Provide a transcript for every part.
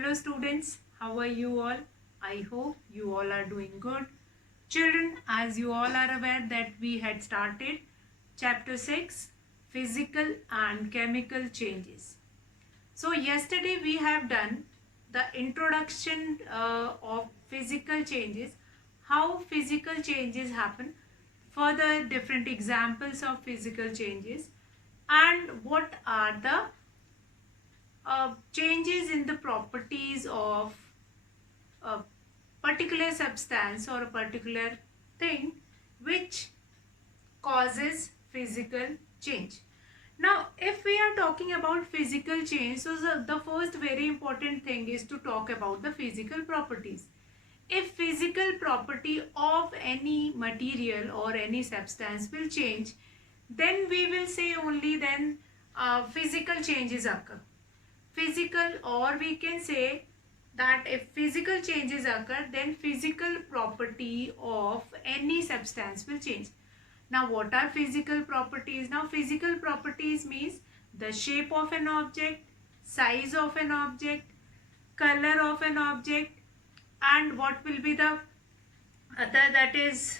Hello students, how are you all? I hope you all are doing good. Children, as you all are aware that we had started chapter 6, physical and chemical changes. So yesterday we have done the introduction of physical changes, how physical changes happen, further different examples of physical changes, and what are the changes in the properties of a particular substance or a particular thing which causes physical change. Now, if we are talking about physical change, so the first very important thing is to talk about the physical properties. If physical property of any material or any substance will change, then we will say only then physical changes occur. Physical, or we can say that if physical changes occur, then physical property of any substance will change. Now, what are physical properties? Now, physical properties means the shape of an object, size of an object, color of an object, and what will be the other, that is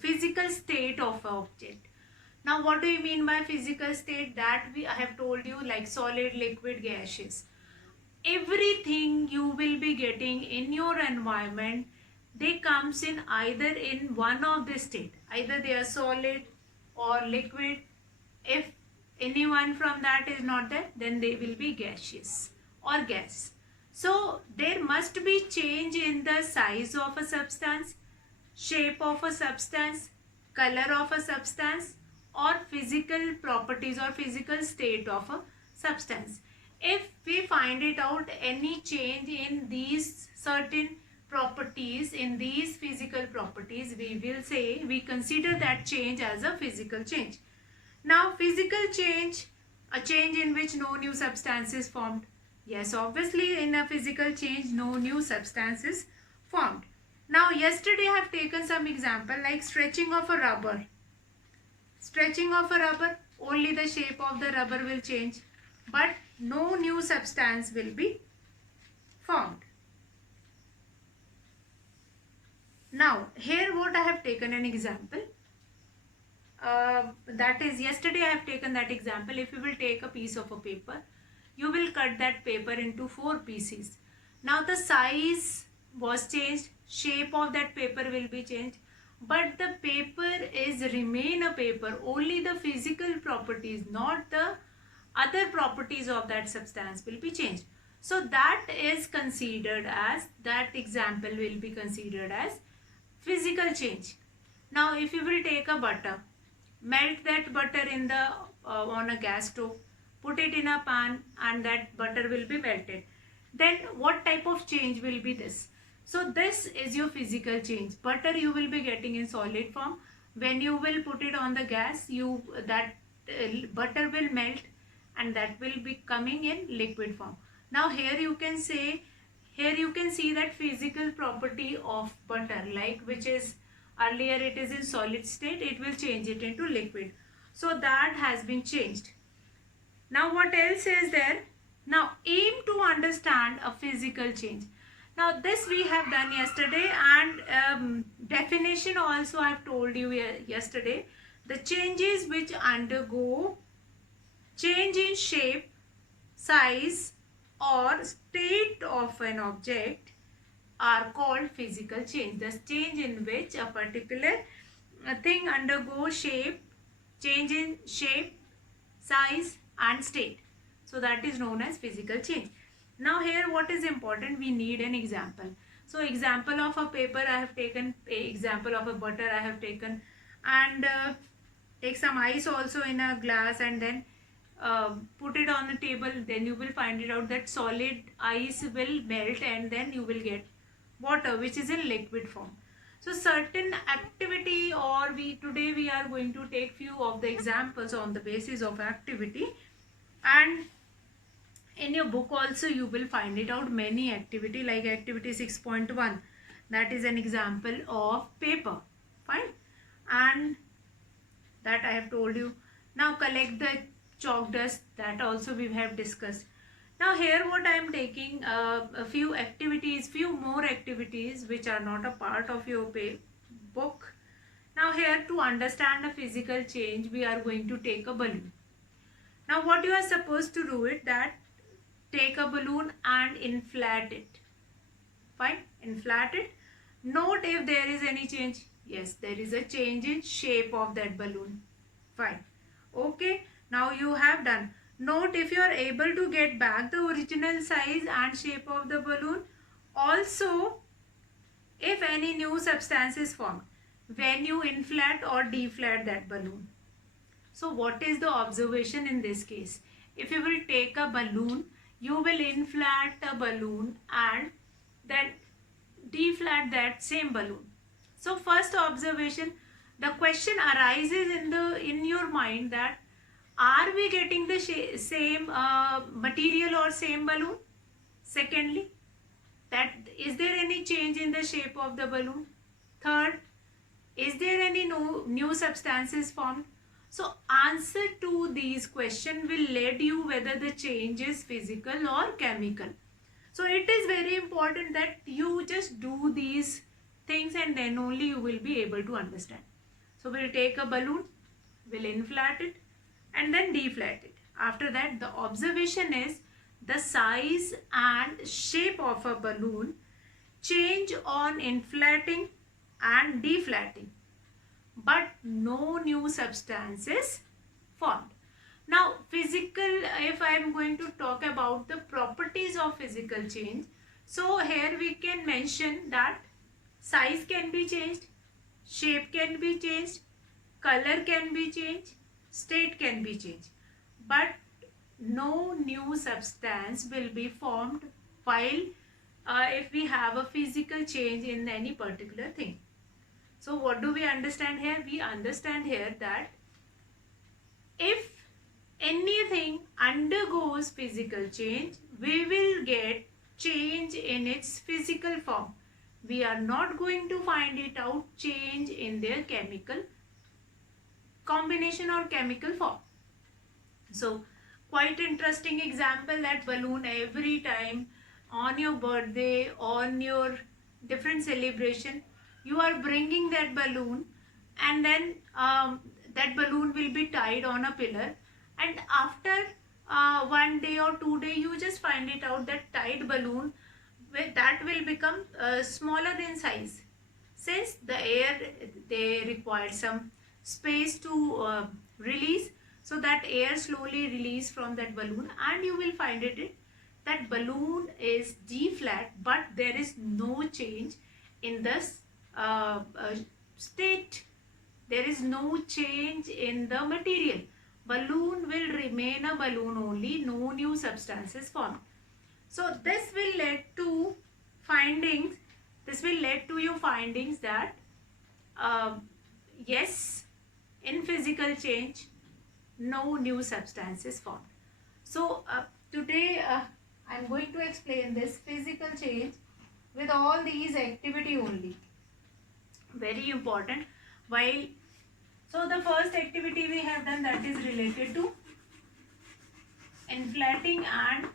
physical state of an object. Now, what do you mean by physical state? That I have told you, like solid, liquid, gaseous. Everything you will be getting in your environment, they comes in either in one of the state. Either they are solid or liquid. If any one from that is not there, then they will be gaseous or gas. So there must be change in the size of a substance, shape of a substance, color of a substance, or physical properties or physical state of a substance. If we find it out any change in these certain properties, in these physical properties, we will say, we consider that change as a physical change. Now, physical change, a change in which no new substance is formed. Yes, obviously in a physical change, no new substance is formed. Now, yesterday I have taken some example like stretching of a rubber. Stretching of a rubber, only the shape of the rubber will change, but no new substance will be formed. Now, here what I have taken an example. That is, yesterday I have taken that example. If you will take a piece of a paper, you will cut that paper into 4 pieces. Now the size was changed, shape of that paper will be changed, but the paper is remain a paper. Only the physical properties, not the other properties of that substance will be changed. So that is considered as, that example will be considered as physical change. Now if you will take a butter, melt that butter in the on a gas stove, put it in a pan, and that butter will be melted. Then what type of change will be this? So this is your physical change. Butter you will be getting in solid form. When you will put it on the gas, that butter will melt and that will be coming in liquid form. Now here you can say, here you can see that physical property of butter, like which is earlier it is in solid state, it will change it into liquid. So that has been changed. Now what else is there? Now aim to understand a physical change. Now this we have done yesterday, and definition also I have told you yesterday. The changes which undergo change in shape, size, or state of an object are called physical change. The change in which a particular thing undergoes change in shape, size, and state. So that is known as physical change. Now here what is important, we need an example. So example of a paper I have taken, example of a butter I have taken, and take some ice also in a glass, and then put it on the table. Then you will find it out that solid ice will melt, and then you will get water which is in liquid form. So certain activity, or today we are going to take few of the examples on the basis of activity, and in your book also you will find it out many activity, like activity 6.1, that is an example of paper. Fine, and that I have told you. Now collect the chalk dust, that also we have discussed. Now here what I am taking a few more activities which are not a part of your book. Now here, to understand a physical change, we are going to take a balloon. Now what you are supposed to do it that take a balloon and inflate it. Fine, inflate it. Note if there is any change. Yes, there is a change in shape of that balloon. Fine. Okay, now you have done. Note if you are able to get back the original size and shape of the balloon. Also, if any new substance is formed when you inflate or deflate that balloon. So what is the observation in this case? If you will take a balloon, you will inflate a balloon and then deflate that same balloon. So first observation, the question arises in your mind that are we getting the same material or same balloon? Secondly, that is there any change in the shape of the balloon? Third, is there any new substances formed? So answer to these questions will lead you whether the change is physical or chemical. So it is very important that you just do these things and then only you will be able to understand. So we'll take a balloon, we'll inflate it and then deflate it. After that, the observation is the size and shape of a balloon change on inflating and deflating, but no new substances formed. Now physical, if I am going to talk about the properties of physical change, so here we can mention that size can be changed, shape can be changed, color can be changed, state can be changed, but no new substance will be formed while if we have a physical change in any particular thing. So what do we understand here? We understand here that if anything undergoes physical change, we will get change in its physical form. We are not going to find it out change in their chemical combination or chemical form. So quite interesting example, that balloon every time on your birthday, on your different celebration, you are bringing that balloon and then that balloon will be tied on a pillar, and after 1 day or 2 day you just find it out that tied balloon that will become smaller in size, since the air they require some space to release, so that air slowly release from that balloon and you will find it that balloon is deflate, but there is no change in this state. There is no change in the material. Balloon will remain a balloon only, no new substances formed. So this will lead to findings. This will lead to your findings that yes, in physical change, no new substances formed. So today I am going to explain this physical change with all these activity only. Very important. While so the first activity we have done, that is related to inflating and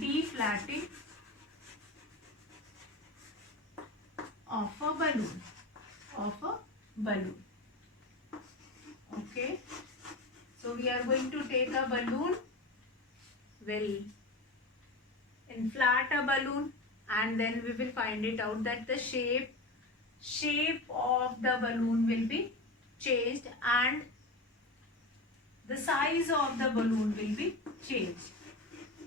deflating of a balloon. Okay, so we are going to take a balloon, will inflate a balloon, and then we will find it out that the shape of the balloon will be changed and the size of the balloon will be changed.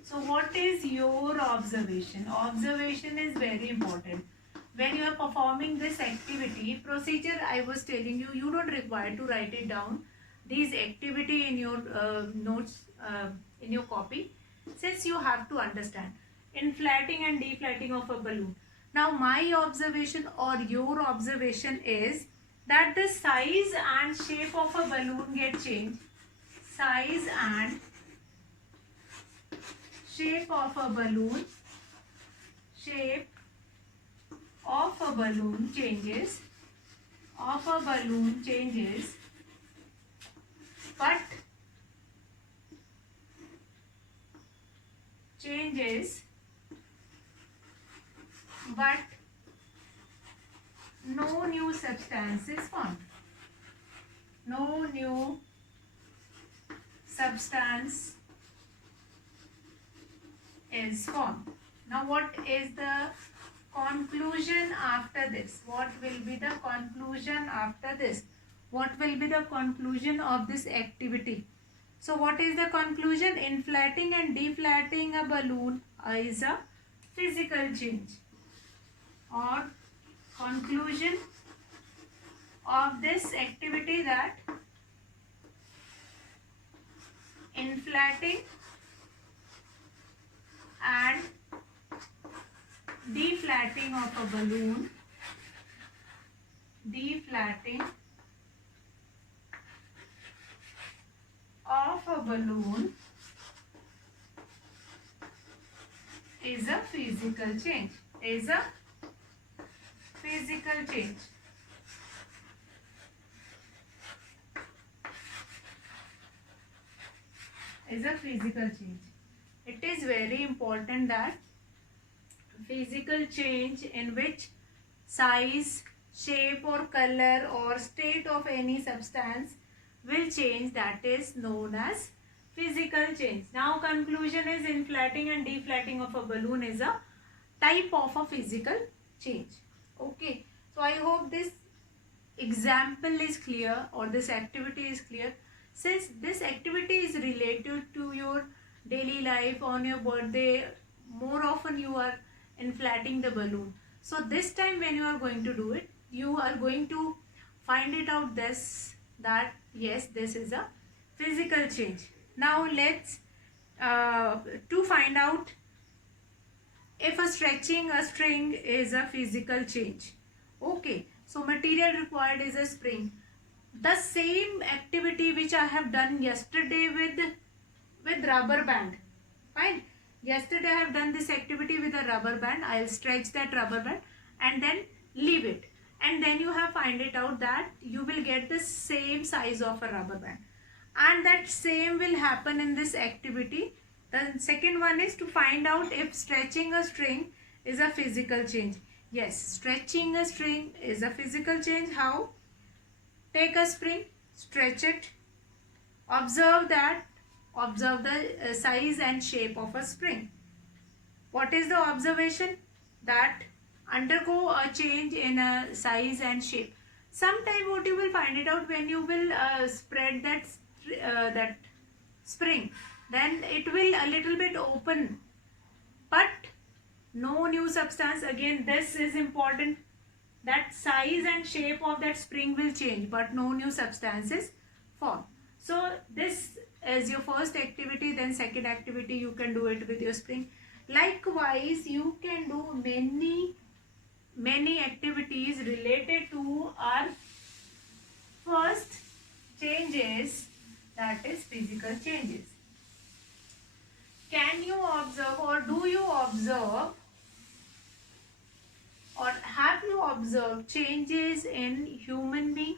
So what is your observation? Observation is very important. When you are performing this activity, procedure I was telling you, you don't require to write it down. These activity in your notes, in your copy, since you have to understand inflating and deflating of a balloon. Now my observation or your observation is that the size and shape of a balloon get changed. Size and shape of a balloon, shape balloon changes, but no new substance is formed. No new substance is formed. Now what is the conclusion after this? What will be the conclusion after this? What will be the conclusion of this activity? So what is the conclusion? Inflating and deflating a balloon is a physical change. Or conclusion of this activity that inflating and deflating of a balloon, is a physical change. Is a physical change. Is a physical change. It is very important that physical change in which size, shape or color or state of any substance will change, that is known as physical change. Now conclusion is inflating and deflating of a balloon is a type of a physical change. Okay, so I hope this example is clear or this activity is clear. Since this activity is related to your daily life, on your birthday, more often you are inflating the balloon. So this time when you are going to do it, you are going to find it out that yes, this is a physical change. Now let's to find out if stretching a string is a physical change. Okay, so material required is a spring. The same activity which I have done yesterday with rubber band. Fine. Yesterday I have done this activity with a rubber band. I'll stretch that rubber band and then leave it. And then you have find it out that you will get the same size of a rubber band. And that same will happen in this activity. The second one is to find out if stretching a string is a physical change. Yes, stretching a string is a physical change. How? Take a spring, stretch it, observe the size and shape of a spring. What is the observation? That undergo a change in a size and shape. Sometime what you will find it out when you will spread that spring, then it will a little bit open, but no new substance. Again, this is important, that size and shape of that spring will change but no new substances form. So this is your first activity. Then second activity you can do it with your spring. Likewise you can do many activities related to our first changes, that is physical changes. Can you observe or do you observe or have you observed changes in human being?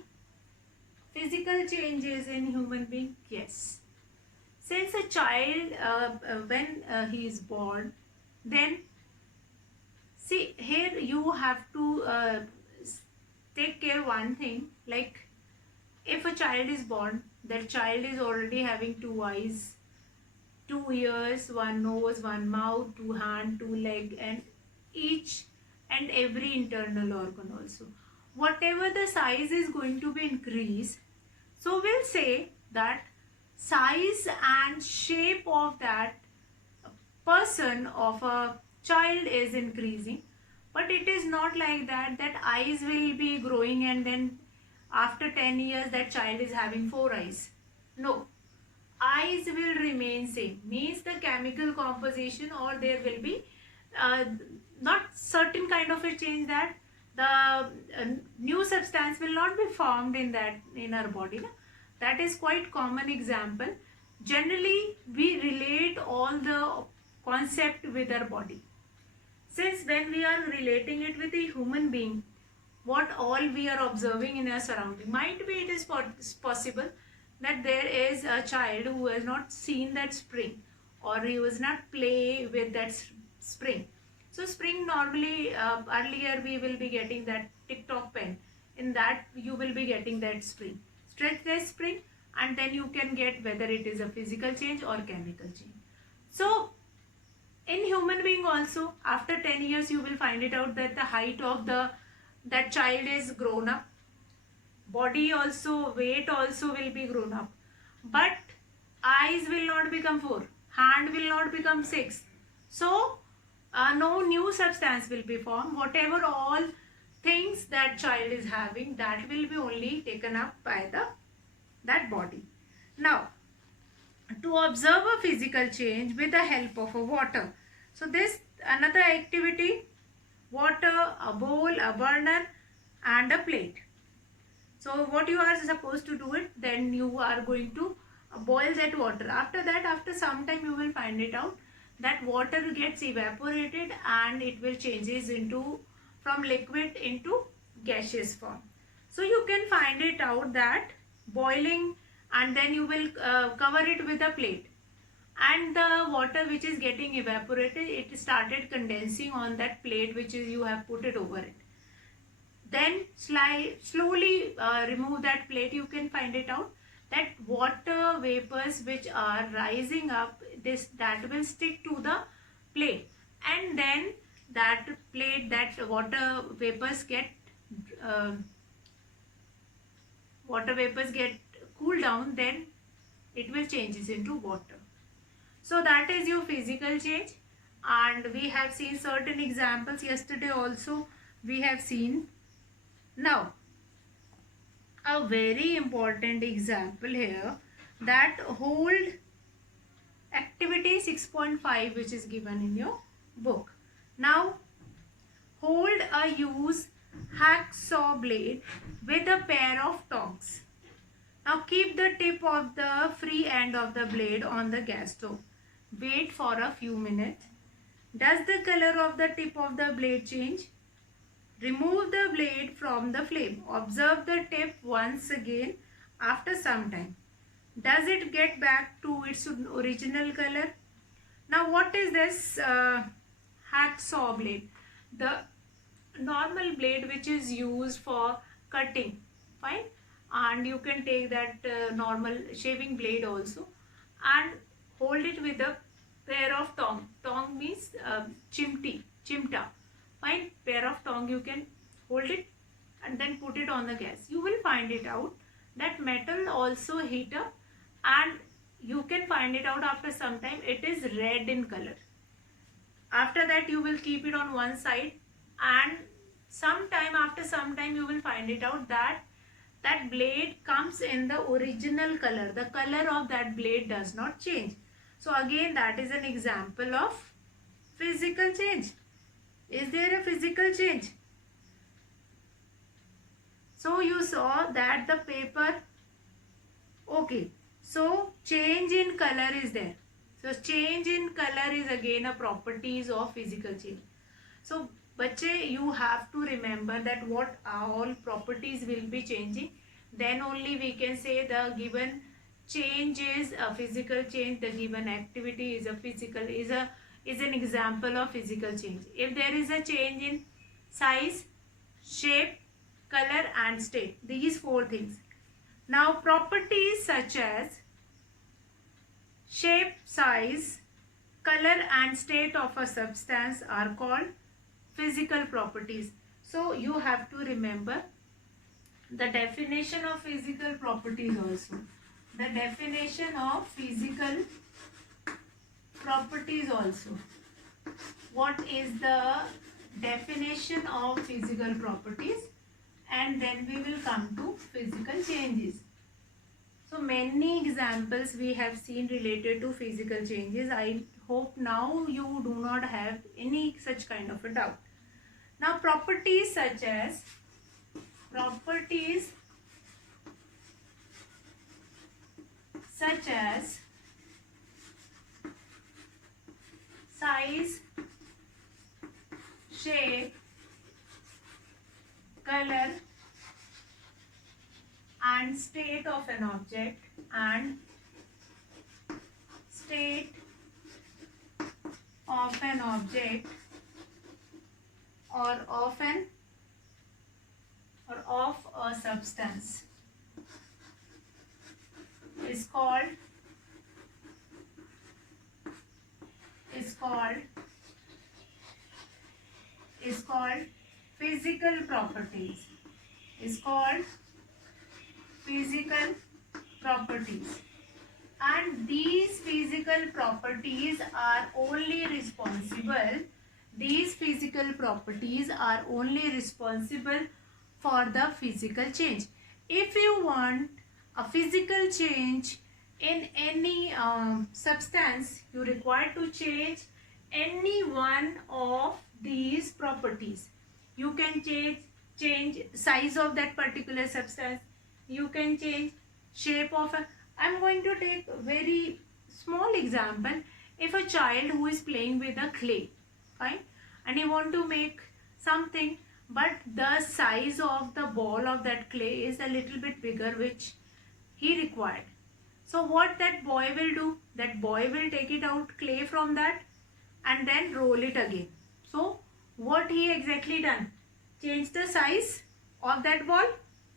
Physical changes in human being? Yes. Since a child, when he is born, then see here you have to take care one thing, like if a child is born, that child is already having 2 eyes, 2 ears, 1 nose, 1 mouth, 2 hand, 2 leg, and each and every internal organ also. Whatever the size is going to be increased, so we'll say that size and shape of that person, of a child, is increasing. But it is not like that eyes will be growing and then after 10 years that child is having 4 eyes. No, eyes will remain same. Means the chemical composition, or there will be not certain kind of a change, that the new substance will not be formed in our body. That is quite common example. Generally we relate all the concept with our body. Since when we are relating it with a human being, what all we are observing in our surrounding, might be it is possible that there is a child who has not seen that spring, or he was not play with that spring. So spring normally, earlier we will be getting that TikTok pen, in that you will be getting that spring. Stretch that spring and then you can get whether it is a physical change or chemical change. So in human being also, after 10 years you will find it out that the height of that child is grown up, body also, weight also will be grown up, but eyes will not become 4, hand will not become 6. So no new substance will be formed. Whatever all things that child is having, that will be only taken up by that body. Now, to observe a physical change with the help of a water. So this another activity, water, a bowl, a burner and a plate. So what you are supposed to do it, then you are going to boil that water. After that, after some time you will find it out that water gets evaporated and it will changes into from liquid into gaseous form. So you can find it out that boiling, and then you will cover it with a plate, and the water which is getting evaporated, it started condensing on that plate which is you have put it over it. Then slowly remove that plate. You can find it out that water vapors which are rising up, that will stick to the plate, and then that plate, that water vapors get cool down, then it will changes into water. So that is your physical change, and we have seen certain examples yesterday also we have seen. Now a very important example here, that hold activity 6.5 which is given in your book. Now hold a use hacksaw blade with a pair of tongs. Now keep the tip of the free end of the blade on the gas stove. Wait for a few minutes. Does the color of the tip of the blade change? Remove the blade from the flame. Observe the tip once again after some time. Does it get back to its original color? Now what is this hacksaw blade? The normal blade which is used for cutting, fine, and you can take that normal shaving blade also and hold it with a pair of tong. Tong means chimta. Fine, pair of tong, you can hold it and then put it on the gas. You will find it out that metal also heat up, and you can find it out after some time it is red in color. After that you will keep it on one side, and after some time you will find it out that that blade comes in the original color. The color of that blade does not change. So again, that is an example of physical change. Is there a physical change? So you saw that the paper, okay, so change in color is there. So change in color is again a properties of physical change. So bache, you have to remember that what all properties will be changing, then only we can say the given change is a physical change, the given activity is an example of physical change. If there is a change in size, shape, color and state, these 4 things. Now properties such as shape, size, color and state of a substance are called physical properties. So you have to remember the definition of physical properties also. The definition of physical properties also. What is the definition of physical properties? And then we will come to physical changes. So many examples we have seen related to physical changes. I hope now you do not have any such kind of a doubt. Now properties such as size, shape, color and state of an object, and state of an object or of an or of a substance is called physical properties, is called physical properties. And these physical properties are only responsible for the physical change. If you want a physical change in any substance, you require to change any one of these properties. You can change size of that particular substance. You can change shape of a. I'm going to take a very small example. If a child who is playing with a clay, fine, and he want to make something, but the size of the ball of that clay is a little bit bigger, which he required. So what that boy will do? That boy will take it out clay from that and then roll it again. So what he exactly done? Change the size of that ball?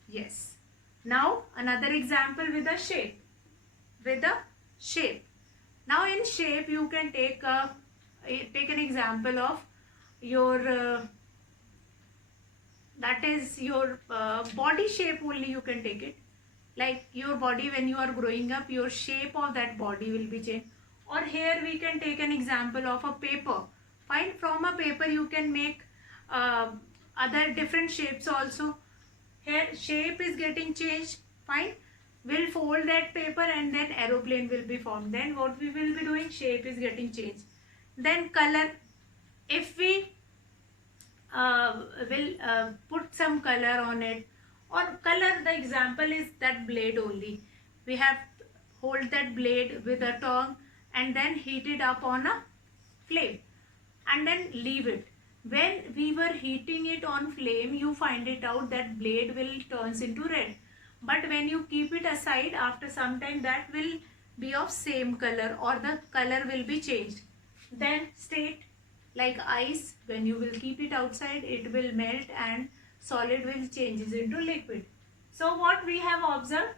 Yes. Now another example with a shape. Now in shape you can take an example of your that is your body shape only. You can take it like your body when you are growing up, your shape of that body will be changed. Or here we can take an example of a paper. Fine, from a paper you can make other different shapes also. Here shape is getting changed. Fine, we'll fold that paper and then aeroplane will be formed. Then what we will be doing? Shape is getting changed. Then color. If we will put some color on it, or color, the example is that blade only. We have hold that blade with a tongue and then heat it up on a flame and then leave it. When we were heating it on flame, you find it out that blade will turns into red. But when you keep it aside, after some time that will be of same color or the color will be changed. Then state, like ice, when you will keep it outside, it will melt and solid will changes into liquid. So what we have observed,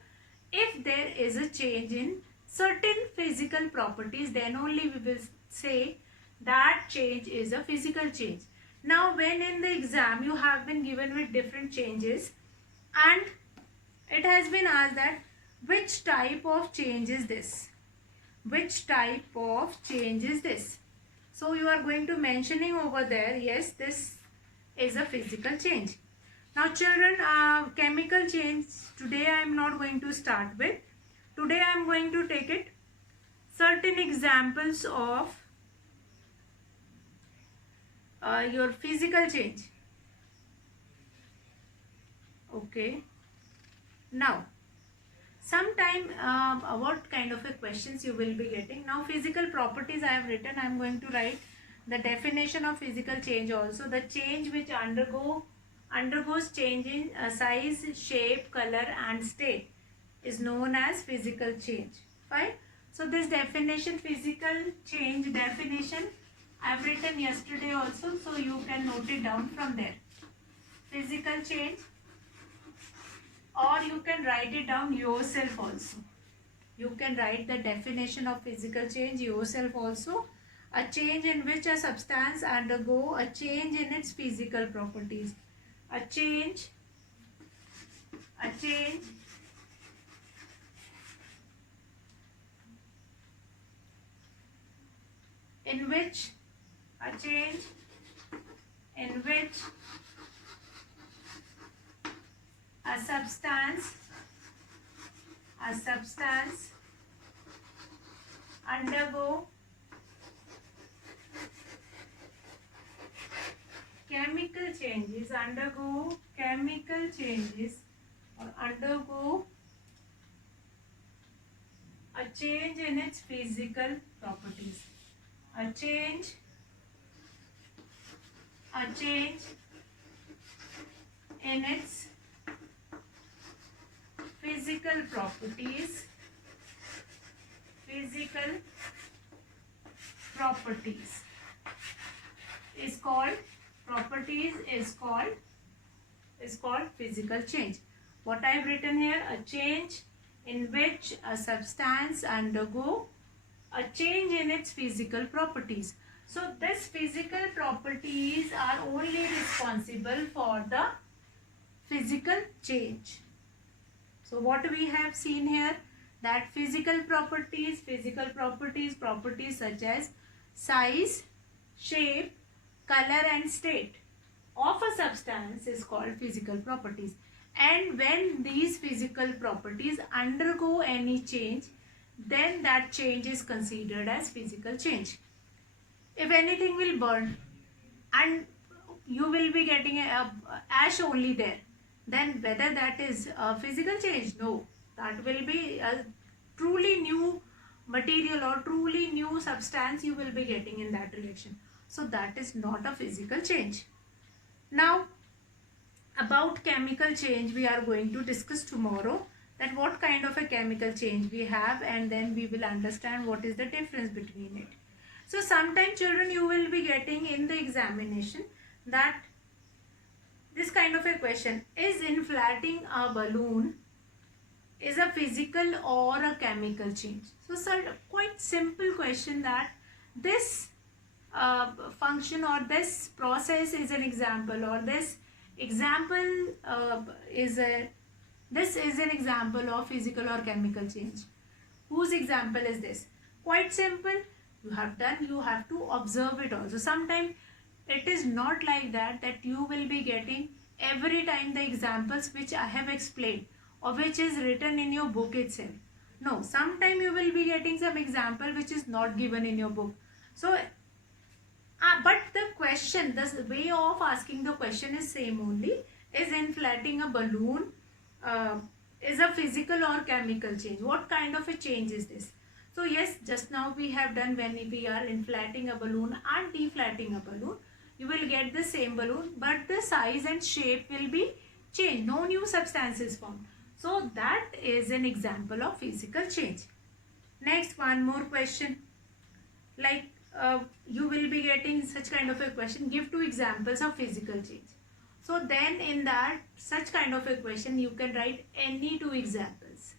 if there is a change in certain physical properties, then only we will say that change is a physical change. Now when in the exam you have been given with different changes and it has been asked that which type of change is this? Which type of change is this? So you are going to mentioning over there, yes, this is a physical change. Now children, chemical change, today I am not going to start with. Today I am going to take it certain examples of your physical change. Okay. Now, sometime what kind of a questions you will be getting. Now physical properties I have written. I am going to write the definition of physical change also. The change which undergoes change in size, shape, color and state is known as physical change. Fine. So this definition, physical change definition, I have written yesterday also. So you can note it down from there. Physical change, or you can write it down yourself also. You can write the definition of physical change yourself also. A change in which a substance undergo a change in its physical properties. A change in which a substance undergo chemical changes or undergo a change in its physical properties. A change a change in its physical properties, is called physical change. What I have written here, a change in which a substance undergo a change in its physical properties. So this physical properties are only responsible for the physical change. So what we have seen here, that physical properties such as size, shape, color and state of a substance is called physical properties. And when these physical properties undergo any change, then that change is considered as physical change. If anything will burn and you will be getting a ash only there, then whether that is a physical change? No, that will be a truly new material or truly new substance you will be getting in that reaction. So that is not a physical change. Now about chemical change we are going to discuss tomorrow, that what kind of a chemical change we have, and then we will understand what is the difference between it. So sometimes children, you will be getting in the examination that this kind of a question, is inflating a balloon is a physical or a chemical change? So sir, quite simple question, that this function or this process is an example, or this example is an example of physical or chemical change. Whose example is this? Quite simple. You have to observe it also. Sometimes it is not like that you will be getting every time the examples which I have explained or which is written in your book itself. No, sometimes you will be getting some example which is not given in your book. So but the question, the way of asking the question is same only. Is inflating a balloon is a physical or chemical change? What kind of a change is this? So yes, just now we have done when we are inflating a balloon and deflating a balloon. You will get the same balloon, but the size and shape will be changed. No new substance is formed. So that is an example of physical change. Next, one more question. Like you will be getting such kind of a question, give 2 examples of physical change. So then in that such kind of a question you can write any 2 examples.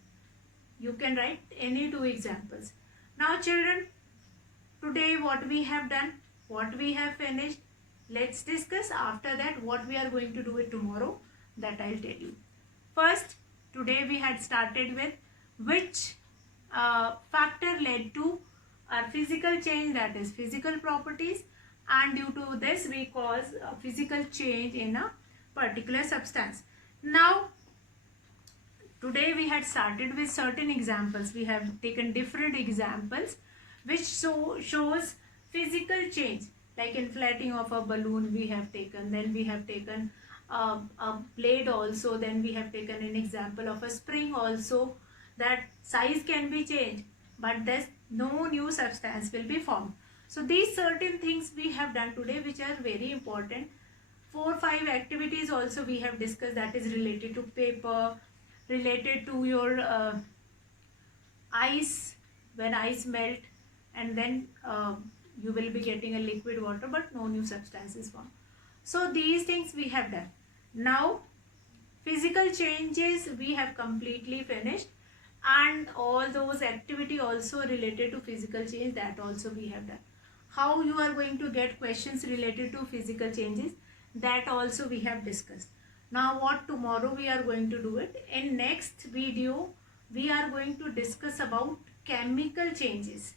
Now children, today what we have done, what we have finished, let's discuss after that what we are going to do it tomorrow, that I'll tell you. First, today we had started with which factor led to a physical change, that is physical properties, and due to this we cause a physical change in a particular substance. Now today we had started with certain examples. We have taken different examples which shows physical change, like inflating of a balloon we have taken, then we have taken a blade also, then we have taken an example of a spring also, that size can be changed but there's no new substance will be formed. So these certain things we have done today which are very important. 4-5 activities also we have discussed, that is related to paper, related to your ice, when ice melt, and then you will be getting a liquid water but no new substance is formed. So these things we have done. Now physical changes we have completely finished, and all those activity also related to physical change, that also we have done. How you are going to get questions related to physical changes, that also we have discussed. Now what tomorrow we are going to do it, in next video we are going to discuss about chemical changes.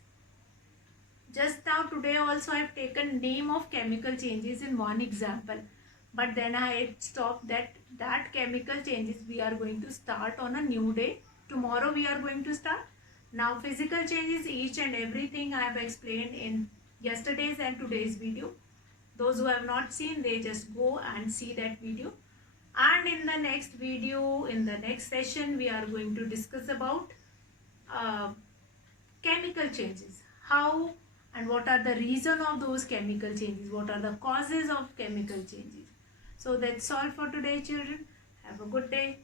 Just now today also I have taken name of chemical changes in one example, but then I stopped that chemical changes we are going to start on a new day. Tomorrow we are going to start. Now physical changes, each and everything I have explained in yesterday's and today's video. Those who have not seen, they just go and see that video. And in the next video, in the next session, we are going to discuss about chemical changes. How and what are the reason of those chemical changes, what are the causes of chemical changes. So that's all for today, children. Have a good day.